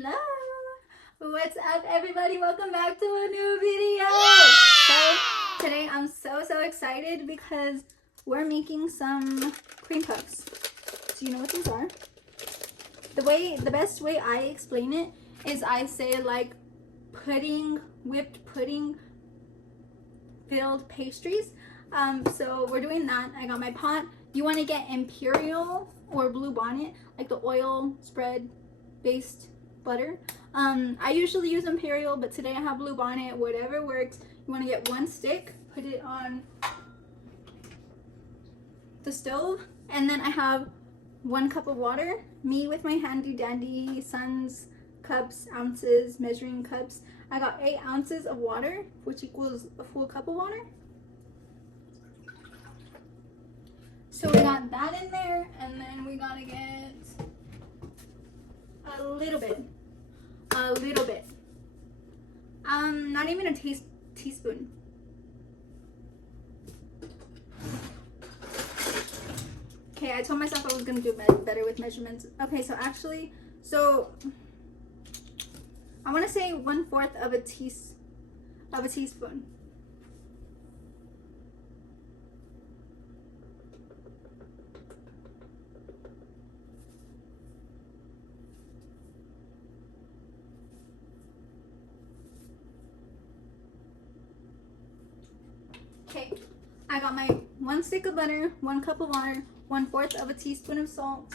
Hello! What's up, everybody? Welcome back to a new video! So, today I'm so excited because we're making some cream puffs. Do you know what these are? The best way I explain it is I say like pudding, whipped pudding filled pastries. So we're doing that. I got my pot. You want to get Imperial or Blue Bonnet, like the oil spread based butter. I usually use Imperial, but today I have Blue Bonnet. Whatever works. You want to get one stick, put it on the stove, and then I have 1 cup of water. Me with my handy dandy Sun's cups, ounces, measuring cups. I got 8 ounces of water, which equals a full cup of water. So we got that in there, and then we gotta get a little bit. Not even a teaspoon. Okay, I told myself I was gonna do better with measurements. Okay, so actually, I want to say 1/4 of a teaspoon. Okay, I got my 1 stick of butter, 1 cup of water, 1/4 of a teaspoon of salt.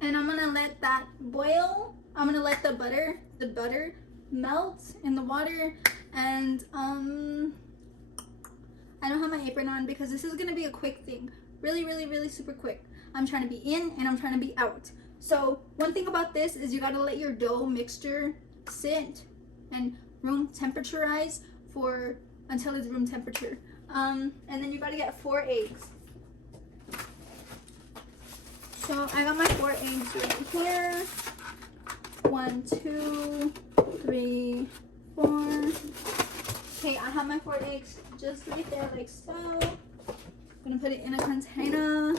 And I'm gonna let that boil. I'm gonna let the butter melt in the water. And I don't have my apron on because this is gonna be a quick thing. Really super quick. I'm trying to be in and I'm trying to be out. So one thing about this is you gotta let your dough mixture sit and room temperaturize until it's room temperature. And then you gotta get 4 eggs. So I got my 4 eggs right here. 1, 2, 3, 4. Okay, I have my 4 eggs just right there, like so. I'm gonna put it in a container.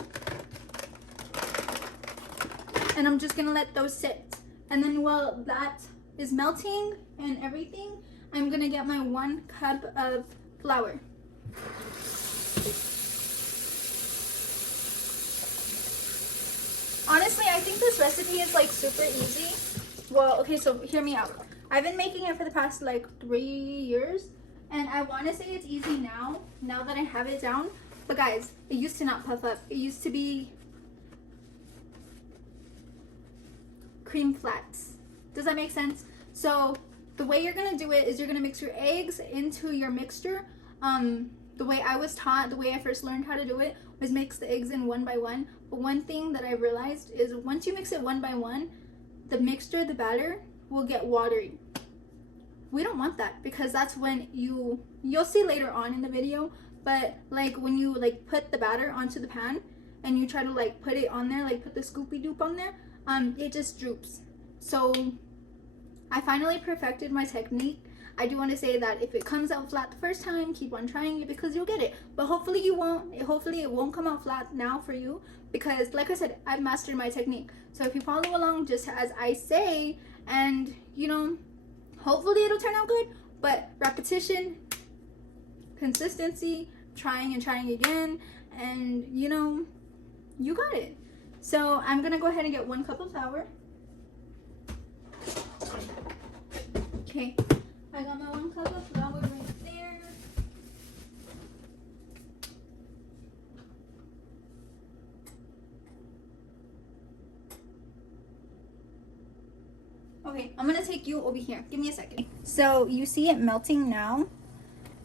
And I'm just gonna let those sit. And then while that is melting and everything, I'm gonna get my 1 cup of flour. Honestly, I think this recipe is like super easy. Well, okay, so hear me out. I've been making it for the past like 3 years, and I want to say it's easy now that I have it down. But guys, it used to not puff up. It used to be cream flats. Does that make sense? So the way you're gonna do it is you're gonna mix your eggs into your mixture. The way I was taught, the way I first learned how to do it was mix the eggs in 1 by 1. But one thing that I realized is once you mix it 1 by 1, the mixture, the batter, will get watery. We don't want that because that's when you'll see later on in the video, but like when you like put the batter onto the pan and you try to like put it on there, like put the scoopy doop on there, it just droops. So I finally perfected my technique. I do want to say that if it comes out flat the first time, keep on trying it because you'll get it. But hopefully you won't. Hopefully it won't come out flat now for you because, like I said, I've mastered my technique. So if you follow along just as I say, and you know, hopefully it'll turn out good. But repetition, consistency, trying and trying again, and you know, you got it. So I'm gonna go ahead and get 1 cup of flour. Okay. I got my 1 cup of flour right there. Okay, I'm gonna take you over here. Give me a second. So you see it melting now.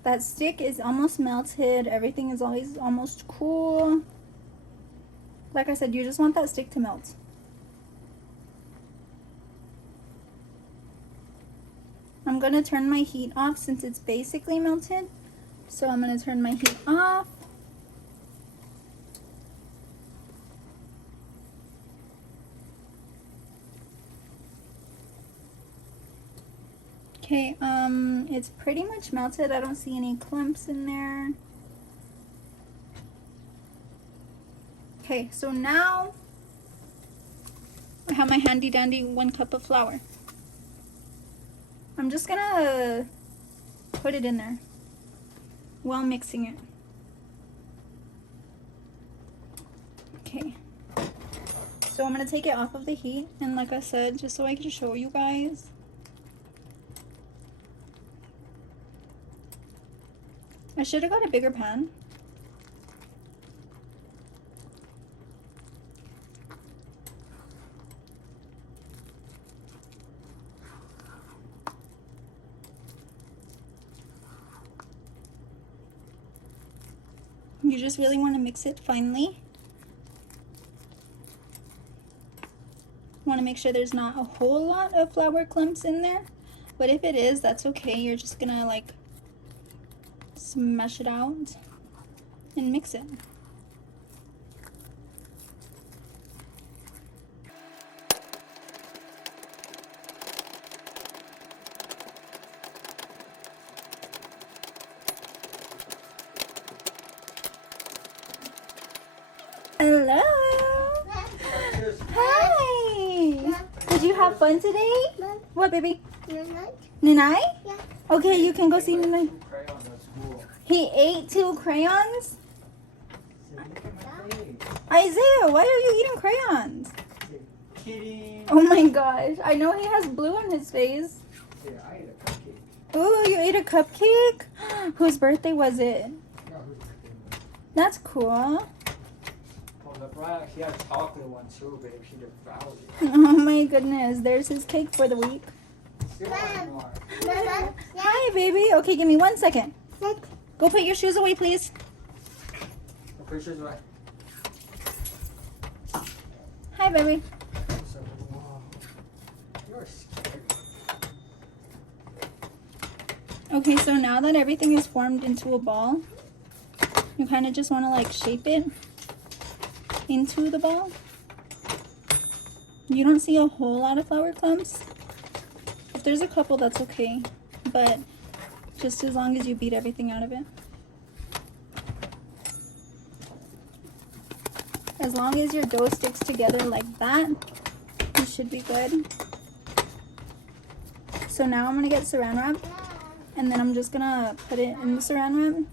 That stick is almost melted. Everything is always almost cool. Like I said, you just want that stick to melt. I'm gonna turn my heat off since it's basically melted. So I'm gonna turn my heat off. Okay, it's pretty much melted. I don't see any clumps in there. Okay, so now have my handy dandy 1 cup of flour. I'm just gonna put it in there while mixing it. Okay. So I'm gonna take it off of the heat, and like I said, just so I can show you guys. I should have got a bigger pan. You just really want to mix it finely. Want to make sure there's not a whole lot of flour clumps in there, but if it is, that's okay. You're just gonna like smash it out and mix it. Hello. Hi. Did you have fun today? What, baby? Nanai? Yeah. Okay, you can go see Nanai. He ate 2 crayons? Isaiah, why are you eating crayons? Kidding. Oh my gosh. I know he has blue on his face. Yeah, I ate a cupcake. Ooh, you ate a cupcake? Whose birthday was it? That's cool. She had a chocolate one too, babe. She devoured it. Oh my goodness. There's his cake for the week. Still want more. Hi, baby. Okay, give me 1 second. Go put your shoes away, please. I'm pretty sure it's right. Hi, baby. So, wow. You're scary. Okay, so now that everything is formed into a ball, you kind of just want to like shape it into the ball. You don't see a whole lot of flour clumps. If there's a couple, that's okay, but just as long as you beat everything out of it. As long as your dough sticks together like that, you should be good. So now I'm gonna get saran wrap, and then I'm just gonna put it in the saran wrap.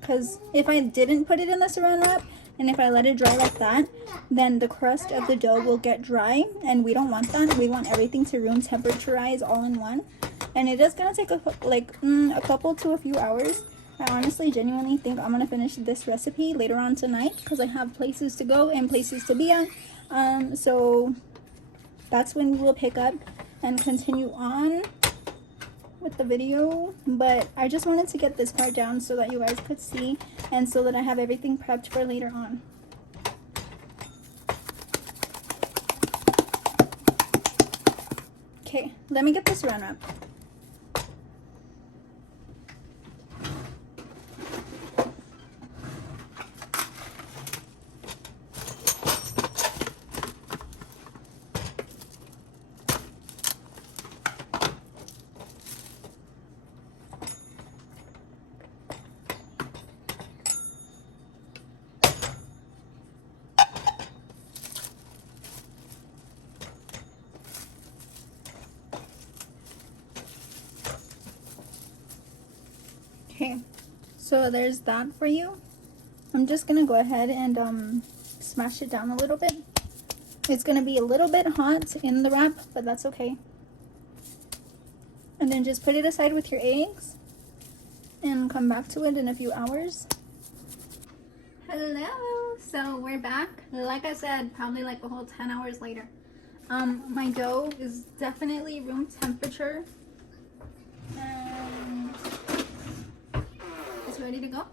Because if I didn't put it in the saran wrap, and if I let it dry like that, then the crust of the dough will get dry, and we don't want that. We want everything to room temperature-ize all in one. And it is going to take a couple to a few hours. I honestly, genuinely think I'm going to finish this recipe later on tonight because I have places to go and places to be at. So that's when we'll pick up and continue on with the video, but I just wanted to get this part down so that you guys could see and so that I have everything prepped for later on. Okay, let me get this saran wrap. Okay, so there's that for you. I'm just gonna go ahead and smash it down a little bit. It's gonna be a little bit hot in the wrap, but that's okay. And then just put it aside with your eggs and come back to it in a few hours. Hello, so we're back. Like I said, probably like a whole 10 hours later. My dough is definitely room temperature. And it's ready to go.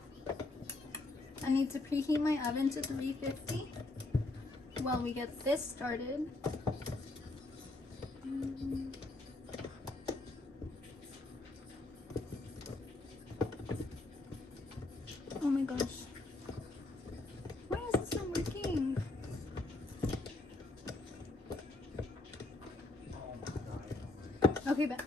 I need to preheat my oven to 350 while we get this started. Oh my gosh. Why is this not working? Okay, back.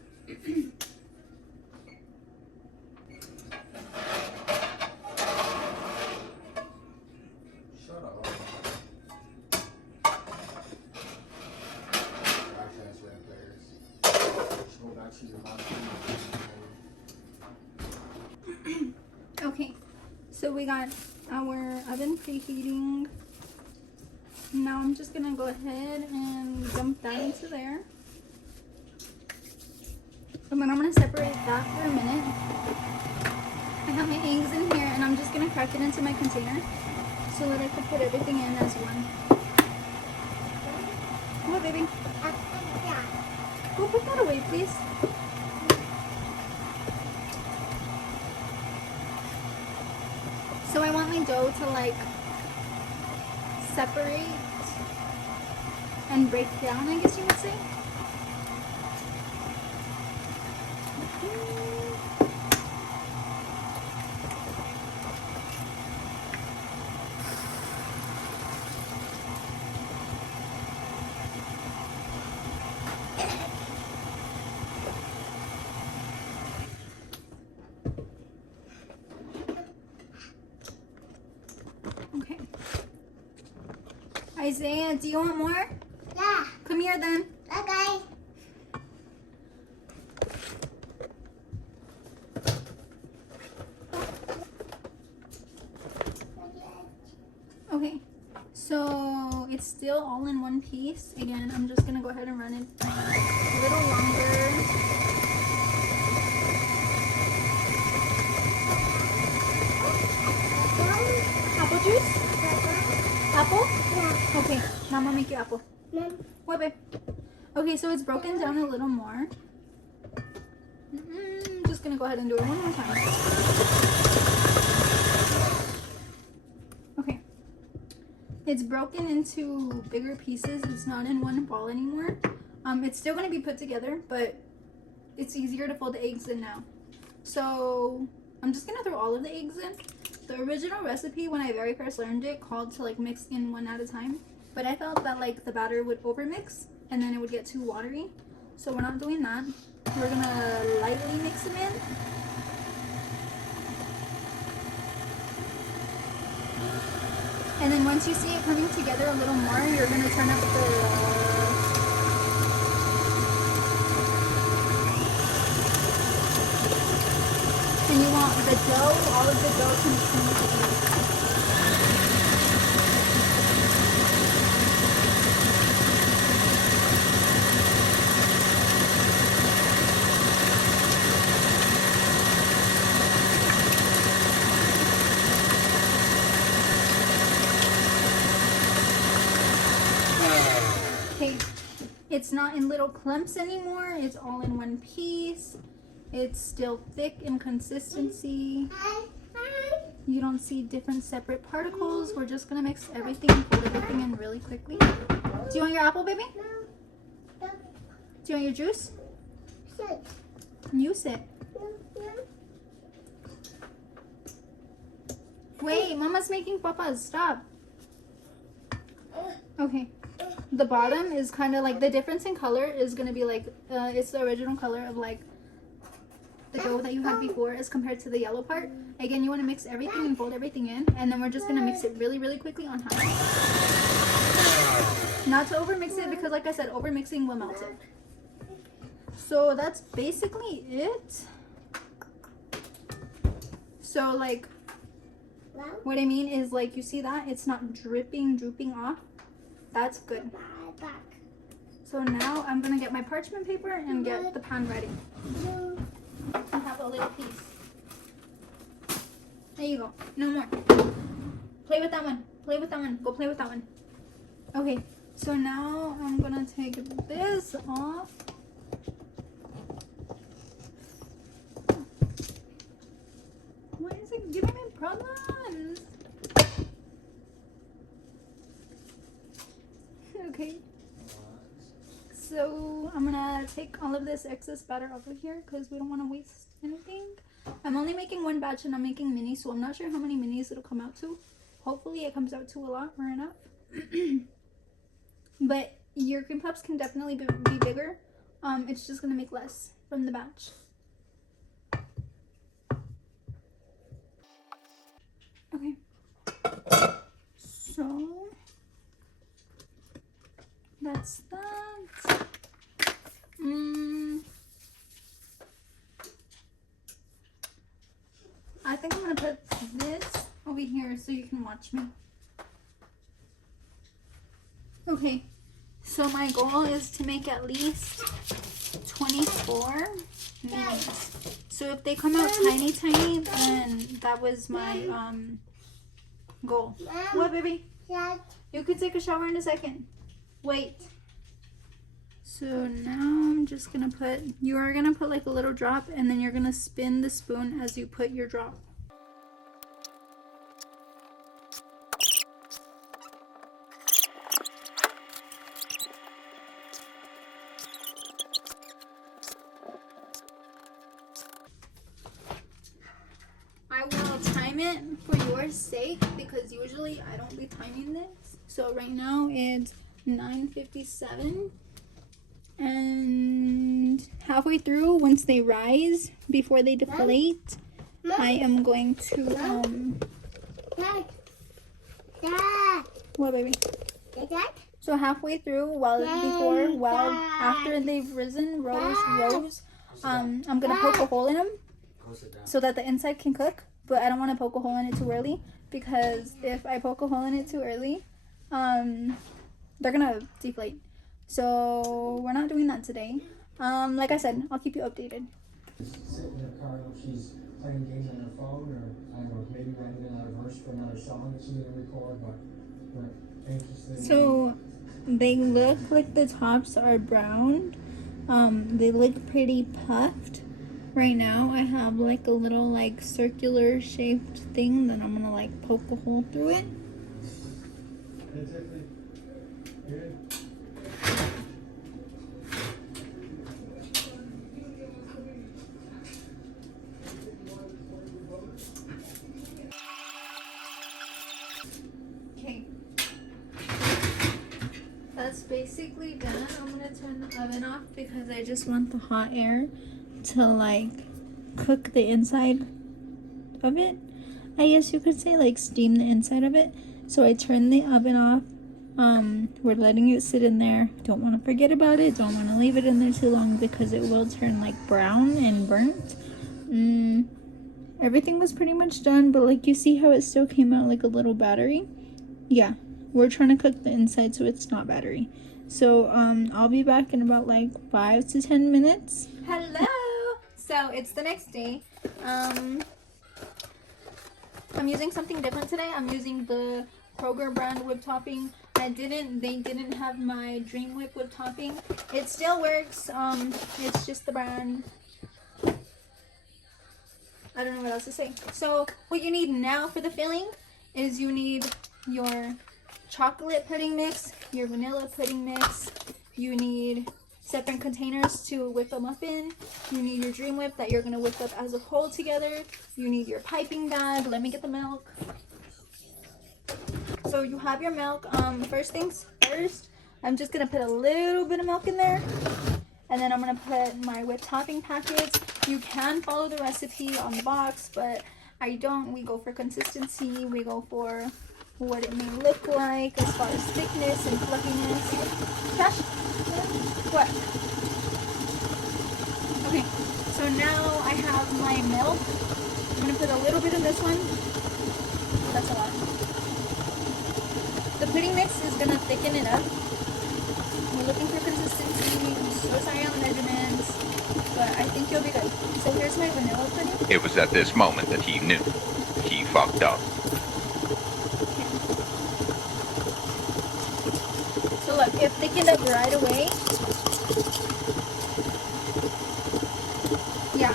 Okay, so we got our oven preheating. Now I'm just gonna go ahead and dump that into there. And then I'm gonna separate that for a minute. I have my eggs in here and I'm just gonna crack it into my container so that I can put everything in as one. What, baby? Go put that away, please. So I want my dough to like separate and break down, I guess you would say. Okay. Isaiah, do you want more? Yeah. Come here then. Okay. Okay. So it's still all in one piece. Again, I'm just gonna go ahead and run it a little longer. Apple juice? Apple? Yeah. Okay, Mama make you apple. Mom. What, babe? Okay, so it's broken down a little more. Just gonna go ahead and do it one more time. Okay. It's broken into bigger pieces. It's not in one ball anymore. It's still gonna be put together, but it's easier to fold the eggs in now. So I'm just gonna throw all of the eggs in. The original recipe, when I very first learned it, called to like mix in one at a time. But I felt that like the batter would overmix and then it would get too watery. So we're not doing that. We're gonna lightly mix them in. And then once you see it coming together a little more, you're gonna turn up the and you want the dough, all of the dough to mix in together. Okay, it's not in little clumps anymore. It's all in one piece. It's still thick in consistency. You don't see different separate particles. We're just gonna mix everything and fold everything in really quickly. Do you want your apple, baby? Do you want your juice? You sit. Wait, Mama's making papas. Stop. Okay. The bottom is kind of like, the difference in color is gonna be like, it's the original color of like the dough that you had before as compared to the yellow part. Again, you want to mix everything and fold everything in, and then we're just gonna mix it really, really quickly on high. Not to overmix it, because like I said, overmixing will melt it. So that's basically it. So like, what I mean is like, you see that? It's not drooping off. That's good. So now I'm gonna get my parchment paper and get the pan ready. I have a little piece. There you go. No more. Play with that one. Play with that one. Go play with that one. Okay, so now I'm gonna take this off. Why is it giving me problems? Okay. So I'm gonna take all of this excess batter off of here because we don't want to waste anything. I'm only making one batch and I'm making mini, so I'm not sure how many minis it'll come out to. Hopefully it comes out to a lot or enough. But your cream puffs can definitely be bigger. It's just gonna make less from the batch. Okay. So that's that. watch me. Okay, so my goal is to make at least 24 minis. So if they come out tiny, then that was my goal. What, baby? You can take a shower in a second. Wait. So now I'm just gonna put, you are gonna put like a little drop, and then you're gonna spin the spoon as you put your drop. I will time it for your sake because usually I don't be timing this. So right now it's 9:57. And halfway through, once they rise, before they deflate, I am going to, what, baby? So halfway through, after they've risen, rose, I'm going to poke a hole in them so that the inside can cook. But I don't want to poke a hole in it too early, because if I poke a hole in it too early, they're going to deflate. So we're not doing that today. Like I said, I'll keep you updated. Sitting in her car, she's playing games on her phone, or I don't know, maybe writing another verse for another song that she's gonna record, but we're anxiously. So they look like the tops are brown. They look pretty puffed. Right now I have like a little like circular shaped thing that I'm gonna like poke a hole through it. Okay, that's basically done. I'm gonna turn the oven off because I just want the hot air to like cook the inside of it. I guess you could say like steam the inside of it. So I turned the oven off. We're letting it sit in there. Don't want to forget about it. Don't want to leave it in there too long because it will turn like brown and burnt. Everything was pretty much done, but like you see how it still came out like a little battery? Yeah, we're trying to cook the inside so it's not battery. So I'll be back in about like 5 to 10 minutes. Hello! So it's the next day. I'm using something different today. I'm using the Kroger brand whip topping. They didn't have my Dream Whip whip topping. It still works. It's just the brand. I don't know what else to say. So what you need now for the filling is you need your chocolate pudding mix, your vanilla pudding mix. You need separate containers to whip them up in. You need your Dream Whip that you're going to whip up as a whole together. You need your piping bag. Let me get the milk. So you have your milk. First things first, I'm just going to put a little bit of milk in there. And then I'm going to put my whipped topping packets. You can follow the recipe on the box, but I don't. We go for consistency. We go for what it may look like as far as thickness and fluffiness. Cash? What? Okay, so now I have my milk. I'm going to put a little bit in this one. That's a lot. The pudding mix is going to thicken it up. We're looking for consistency. I'm so sorry on the measurements, but I think you'll be good. So here's my vanilla pudding. It was at this moment that he knew. He fucked up. So look, it thickened up right away. Yeah.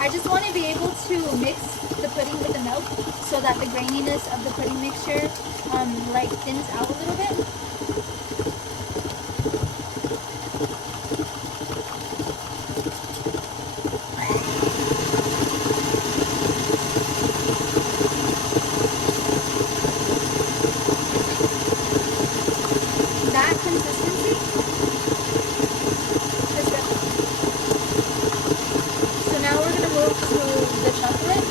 I just want to be able to mix the pudding with the milk so that the graininess of the pudding mixture like thins out a little bit. That consistency is good. So now we're going to move to the chocolate.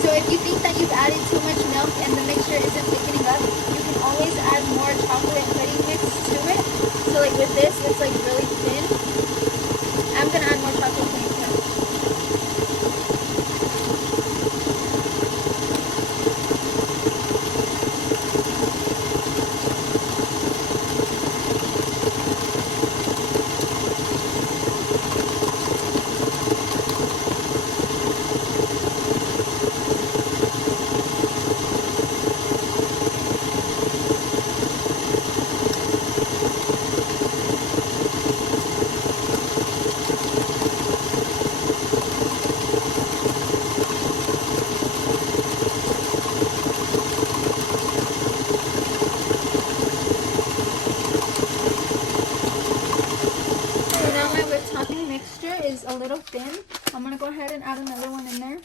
So if you think that you've added too much milk and the mixture isn't thickening up, you can always add more chocolate pudding mix to it So like with this, it's like really thin. I'm gonna add more chocolate cream to it. Is a little thin. I'm gonna go ahead and add another one in there,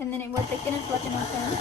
and then it will thicken and flatten out there.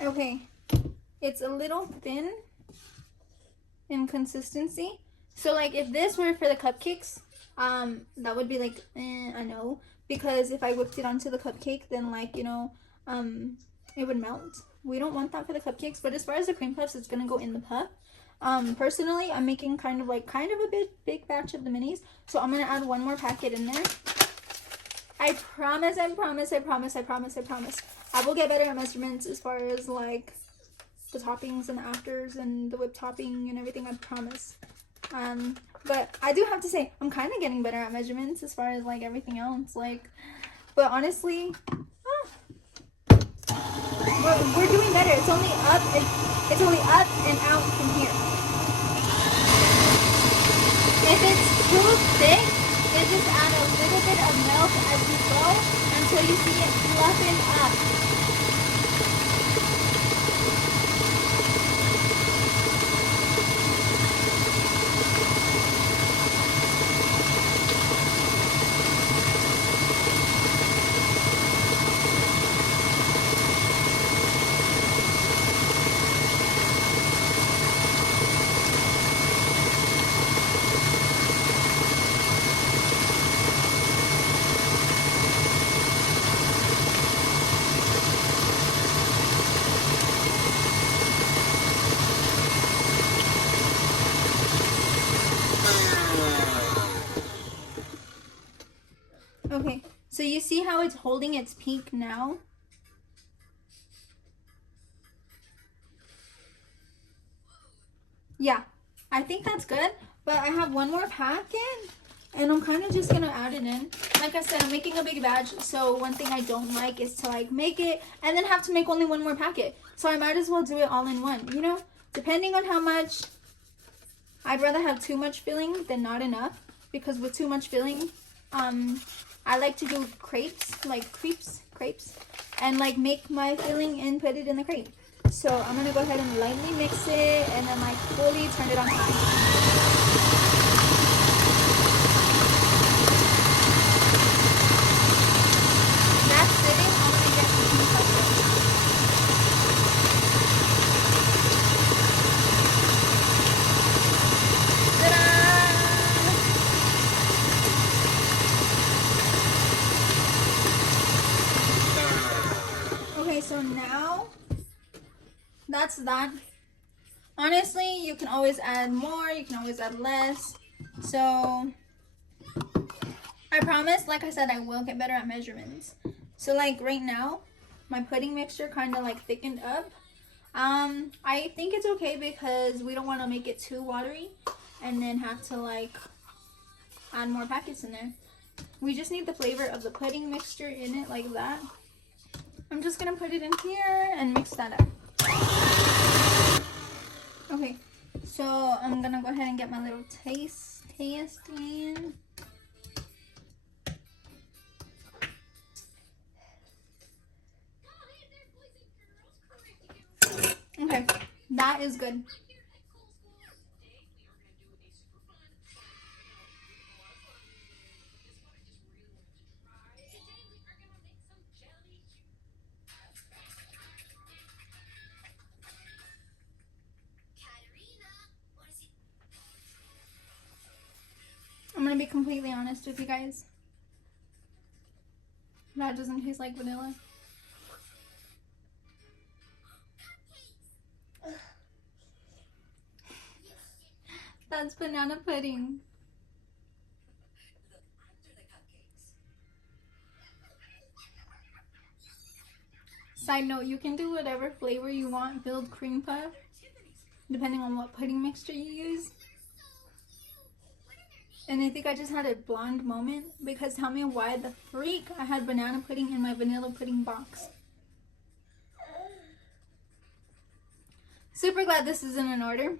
Okay, it's a little thin in consistency. So like if this were for the cupcakes, that would be like, I know. Because if I whipped it onto the cupcake, then like, you know, it would melt. We don't want that for the cupcakes. But as far as the cream puffs, it's gonna go in the puff. Personally, I'm making kind of a big batch of the minis. So I'm gonna add one more packet in there. I promise, I will get better at measurements as far as like the toppings and the afters and the whipped topping and everything, I promise. But I do have to say, I'm kind of getting better at measurements as far as like everything else. Like, but honestly, we're doing better. It's only up and out from here. If it's too thick, then just add a little bit of milk as you go until you see it fluffing up. Okay, so you see how it's holding its peak now? Yeah, I think that's good, but I have one more packet, and I'm kind of just gonna add it in. Like I said, I'm making a big batch, so one thing I don't like is to like make it and then have to make only one more packet. So I might as well do it all in one, you know? Depending on how much, I'd rather have too much filling than not enough, because with too much filling, I like to do crepes, and like make my filling and put it in the crepe. So I'm gonna go ahead and lightly mix it and then like fully turn it on high. That's sitting, I'm gonna get some cream puffs. Okay, so now that's that. Honestly, you can always add more, you can always add less. So I promise, like I said, I will get better at measurements. So like right now, my pudding mixture kind of like thickened up. I think it's okay because we don't want to make it too watery and then have to like add more packets in there. We just need the flavor of the pudding mixture in it like that. I'm just gonna put it in here and mix that up. Okay, So I'm gonna go ahead and get my little taste in. Okay, that is good. I'm gonna be completely honest with you guys. That doesn't taste like vanilla. That's banana pudding. Side note, you can do whatever flavor you want, build cream puff, depending on what pudding mixture you use. And I think I just had a blonde moment, because tell me why the freak I had banana pudding in my vanilla pudding box. Super glad this isn't in order.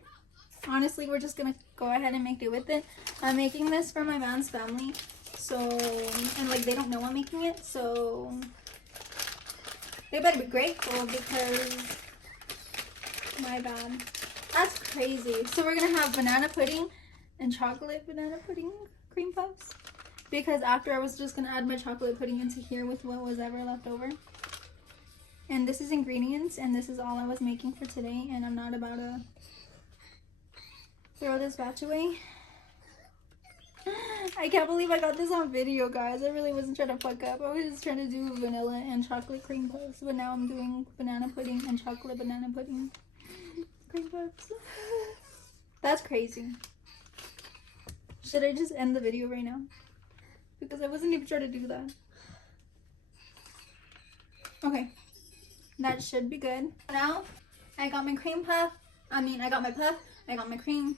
Honestly, we're just gonna go ahead and make do with it. I'm making this for my man's family, so, and like they don't know I'm making it, so they better be grateful, because my bad. That's crazy. So we're gonna have banana pudding and chocolate banana pudding cream puffs, because after I was just gonna add my chocolate pudding into here with what was ever left over. And this is ingredients, and this is all I was making for today, and I'm not about to throw this batch away. I can't believe I got this on video, guys. I really wasn't trying to fuck up. I was just trying to do vanilla and chocolate cream puffs, but now I'm doing banana pudding and chocolate banana pudding cream puffs. That's crazy. Should I just end the video right now? Because I wasn't even trying to do that. Okay. That should be good. Now, I got my cream puff. I got my puff. I got my cream.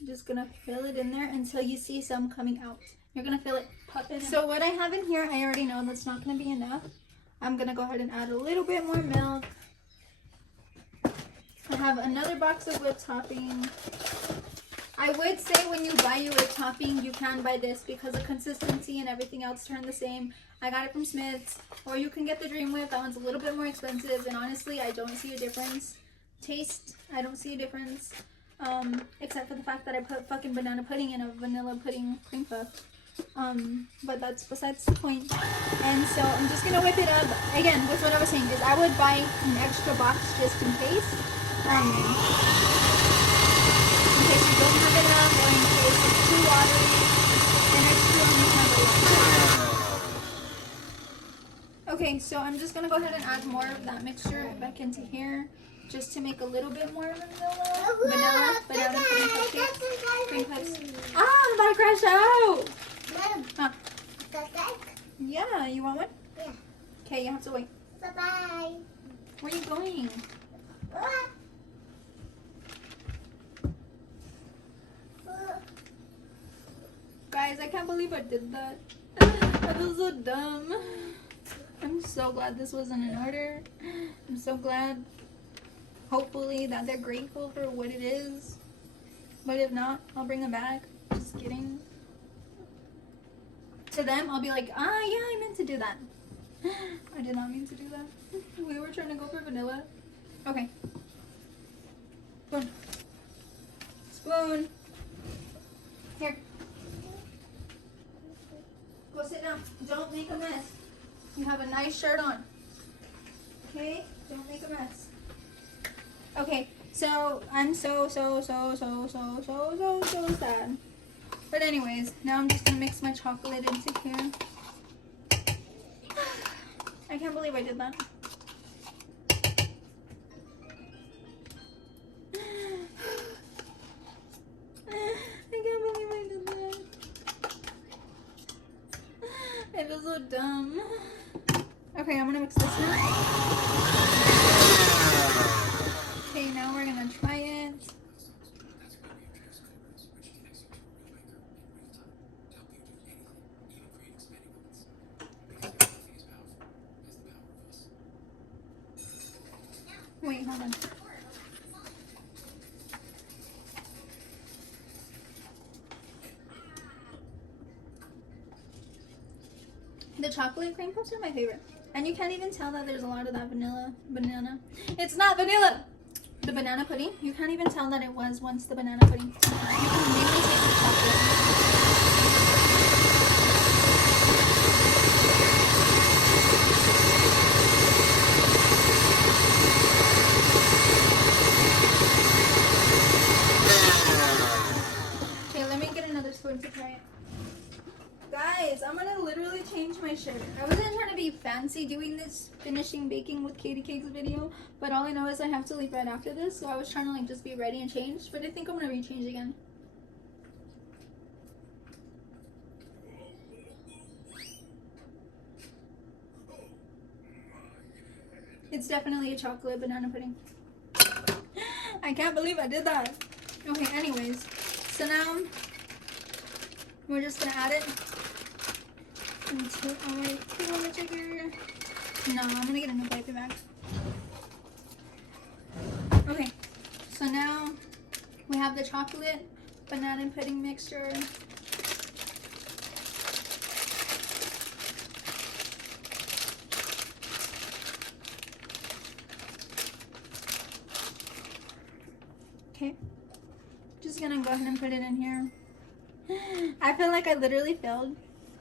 I'm just gonna fill it in there until you see some coming out. You're gonna feel it pop in. So what I have in here, I already know that's not gonna be enough. I'm gonna go ahead and add a little bit more milk. I have another box of whipped topping. I would say when you buy your whipped topping, you can buy this because the consistency and everything else turn the same. I got it from Smith's, or you can get the Dream Whip. That one's a little bit more expensive, and honestly, I don't see a difference. Taste, I don't see a difference, except for the fact that I put fucking banana pudding in a vanilla pudding cream puff. But that's besides the point. And so I'm just gonna whip it up. Again, with what I was saying, is I would buy an extra box just in case. In case you don't have enough, or in case it's too watery, and extra only have a lot. Okay, so I'm just gonna go ahead and add more of that mixture back into here, just to make a little bit more banana pudding cupcakes, cream puffs. Ah, I'm about to crash out. Huh? Yeah, you want one? Yeah. Okay, you have to wait. Bye-bye. Where are you going? Guys, I can't believe I did that. I feel so dumb. I'm so glad this wasn't in order. I'm so glad, hopefully, that they're grateful for what it is. But if not, I'll bring them back. Just kidding. To them, I'll be like, yeah, I meant to do that. I did not mean to do that. We were trying to go for vanilla. Okay. Spoon. Spoon. Here. Go sit down. Don't make a mess. You have a nice shirt on. Okay? Don't make a mess. Okay, so I'm so sad. But anyways, now I'm just gonna mix my chocolate into here. I can't believe I did that. I can't believe I did that. I feel so dumb. Okay, I'm gonna mix this now. Okay, now we're gonna try it. Wait, hold on. The chocolate cream puffs are my favorite. And you can't even tell that there's a lot of that banana. It's not vanilla! The banana pudding, you can't even tell that it was once the banana pudding. You can really taste the chocolate. Okay, let me get another spoon to try it. Guys, I'm gonna literally change my shirt. I wasn't trying to be fancy doing this finishing baking with Katie Cakes video, but all I know is I have to leave right after this, so I was trying to like just be ready and change, but I think I'm gonna rechange again. It's definitely a chocolate banana pudding. I can't believe I did that. Okay, anyways, so now we're just gonna add it into our table sugar. No, I'm gonna get a new piping bag. Okay, so now we have the chocolate banana pudding mixture. Okay, just gonna go ahead and put it in here. I feel like I literally failed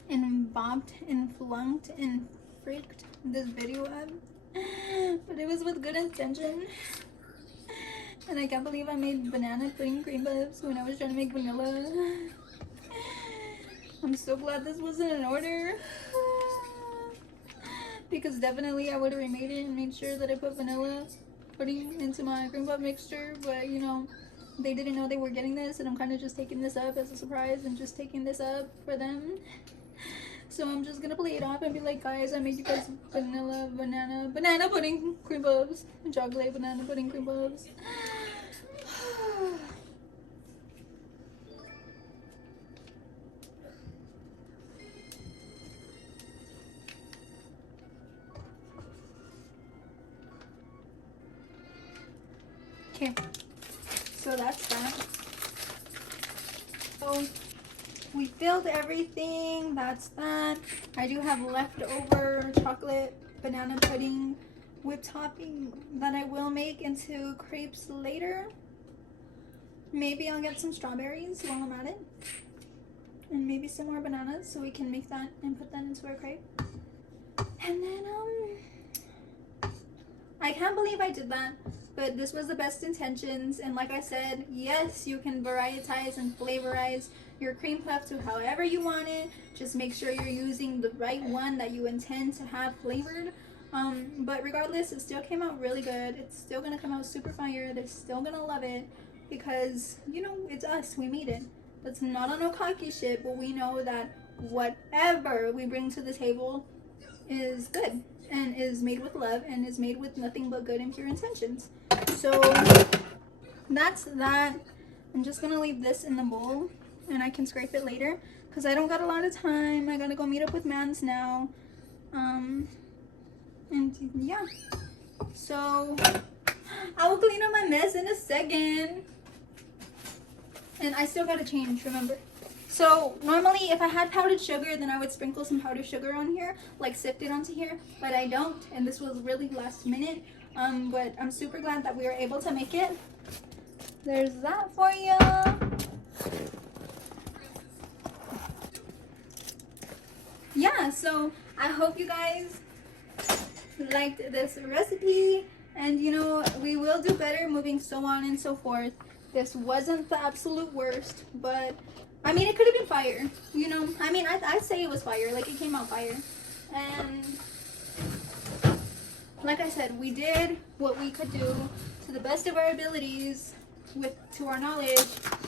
and bopped and flunked and freaked this video up, but it was with good intention. And I can't believe I made banana pudding cream puffs when I was trying to make vanilla. I'm so glad this wasn't in order, because definitely I would have remade it and made sure that I put vanilla pudding into my cream puff mixture, but you know, they didn't know they were getting this, and I'm kind of just taking this up as a surprise and just taking this up for them. So I'm just gonna play it off and be like, guys, I made you guys vanilla banana pudding cream puffs and chocolate banana pudding cream puffs. Okay, so that's that. So we filled everything. That's that. I do have leftover chocolate banana pudding whipped topping that I will make into crepes later. Maybe I'll get some strawberries while I'm at it, and maybe some more bananas so we can make that and put that into our crepe. And then I can't believe I did that, but this was the best intentions. And like I said, yes, you can varietize and flavorize your cream puff to however you want it. Just make sure you're using the right one that you intend to have flavored. But regardless, it still came out really good. It's still gonna come out super fire. They're still gonna love it because, you know, it's us. We made it. That's not on no cocky shit, but we know that whatever we bring to the table is good and is made with love and is made with nothing but good and pure intentions. So that's that. I'm just gonna leave this in the bowl and I can scrape it later because I don't got a lot of time. I gotta go meet up with Mans now. And yeah, so I will clean up my mess in a second. And I still gotta change, remember. So normally if I had powdered sugar, then I would sprinkle some powdered sugar on here, like sift it onto here, but I don't, and this was really last minute. But I'm super glad that we were able to make it. There's that for you. Yeah, so I hope you guys liked this recipe, and you know, we will do better moving so on and so forth. This wasn't the absolute worst, but I mean, it could have been fire, you know. I mean, I'd say it was fire, like it came out fire. And like I said, we did what we could do to the best of our abilities, to our knowledge,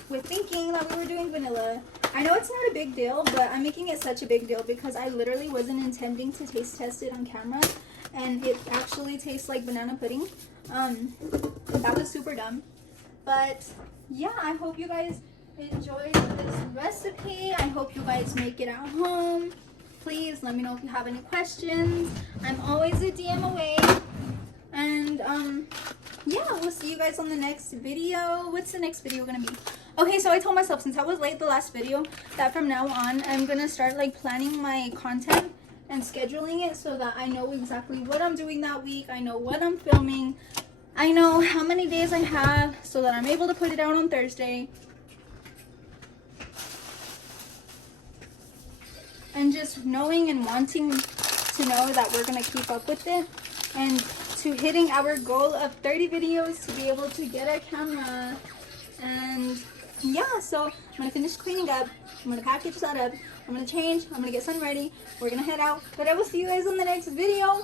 with thinking that we were doing vanilla. I know it's not a big deal, but I'm making it such a big deal because I literally wasn't intending to taste test it on camera, and it actually tastes like banana pudding. That was super dumb. But yeah, I hope you guys enjoyed this recipe. I hope you guys make it at home. Please let me know if you have any questions. I'm always a DM away. And yeah, we'll see you guys on the next video. What's the next video gonna be? Okay, so I told myself, since I was late the last video, that from now on I'm gonna start like planning my content and scheduling it so that I know exactly what I'm doing that week. I know what I'm filming. I know how many days I have so that I'm able to put it out on Thursday. And just knowing and wanting to know that we're going to keep up with it. And to hitting our goal of 30 videos to be able to get a camera. And yeah, so I'm going to finish cleaning up. I'm going to package that up. I'm going to change. I'm going to get sun ready. We're going to head out. But I will see you guys in the next video.